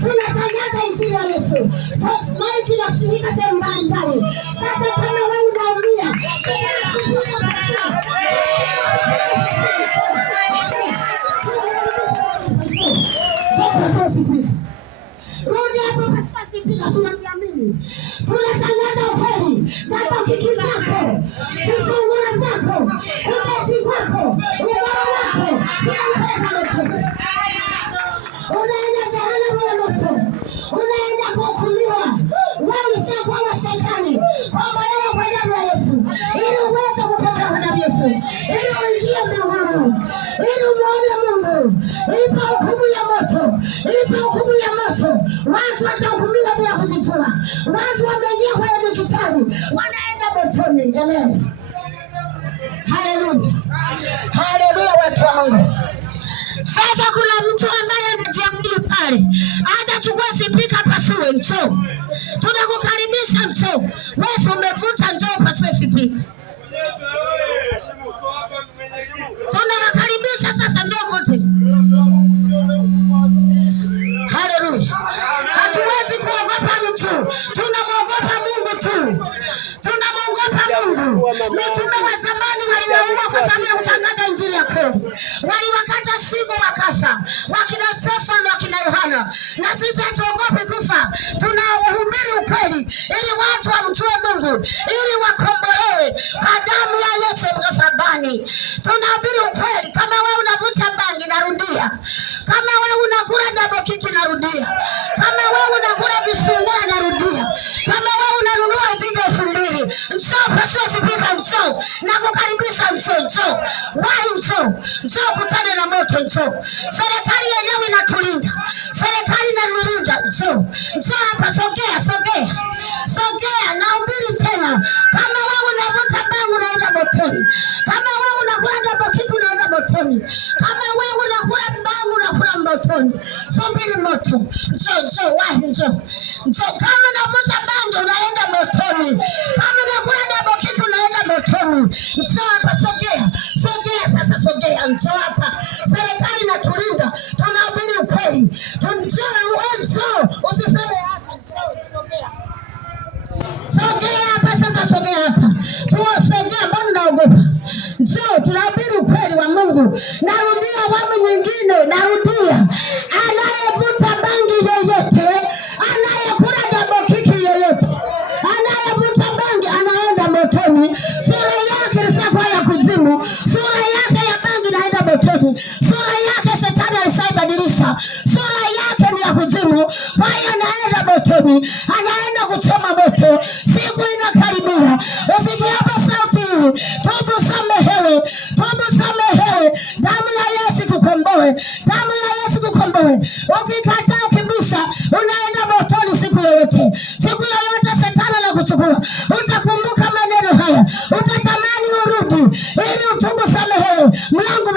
Tunatangaza injili ya Yesu. Maiki inasikika sehemu mbalimbali. Sasa kama wewe unaumia, rudi hapo basi bila unajiamini. Tunatangaza ukweli. Baba kiki zako, visungura zako, ubeti wako, ubao wako, bila pesa yote. Unaenda jehanamu ya moto. Unaenda kuhukumiwa. Wewe ushakuwa wa shetani. Kwamba wewe kwa damu ya Yesu. Ili uweze kupokea kwa damu ya Yesu. Ili uingie mbinguni. Ili umuone Mungu. Ipa hukumu ya moto. Ipa hukumu ya moto. Watu watahukumiwa bila kujijua. Watu wameingia kwenye mikitani. Wanaenda motoni. Amen. Haleluya. Haleluya watu wa Mungu. Sasa kuna mtu ambaye anajiamini pale. Atachukua spika pasue njoo. Tunakukaribisha njoo. Wewe umevuta njoo pasue spika. Tunakukaribisha sasa njoo vote. Haleluya. Hatuwezi kuogopa mtu. Tunamwogopa Mungu tu. Tunamwogopa Mungu. Mitume wa zamani waliwaua kwa sababu ya kutangaza injili ya kweli. Waliwakata shingo wakafa. Wakina Stefano, wakina Yohana. Na sisi hatuogopi kufa. Tunahubiri ukweli ili watu wamjue Mungu, ili wakombolewe kwa damu ya Yesu msalabani. Tunahubiri ukweli. Kama wewe unavuta bangi, narudia. Kama wewe unakula double kick, narudia. Kama wewe unakula visungura, narudia. Kama wewe unanunua mzigo 2000, njoo pasua spika, njoo. Nakukaribisha njoo. Wahi njoo. Njoo kutane na moto, njoo. Serikali yenyewe inatulinda. Serikali inatulinda, njoo. Njoo hapa, sogea. Sogea, nahubiri tena. Kama wewe unavuta bangi, unaenda motoni. Kama wewe unakula double kick, unaenda motoni. Kama wewe unakula bangi, unakula motoni. Subiri moto. Njoo, wahi njoo. Kama unavuta bangi, unaenda motoni. Kama unakula double kick, unaenda motoni. Njoo hapa, sogea. Sogea, njoo hapa. Serikali inatulinda. Tunahubiri ukweli. Njoo. Usiseme hata sogea. Sogea hapa sasa, sogea hapa. Sogea, mbona unaogopa? Njoo, tunahubiri ukweli wa Mungu. Narudia awamu nyingine, narudia. Anayevuta bangi yeyote, anayekula double kick yeyote, anayevuta bangi anaenda motoni. Sura yake ilishakuwa ya kuzimu. Sura yake ya bangi inaenda motoni. Sura yake shetani alishaibadilisha. Sura yake ni ya kuzimu. Kwa hiyo anaenda motoni. Anaenda kuchoma moto. Siku inakaribia. Usikiapo sauti hii, tubu samehewe. Damu ya Yesu kukomboe. Ukikataa ukibisha, unaenda motoni siku yoyote. Siku yoyote shetani anakuchukua. Utakumbuka maneno haya. Utatamani urudi ili utubu samehewe. Mlango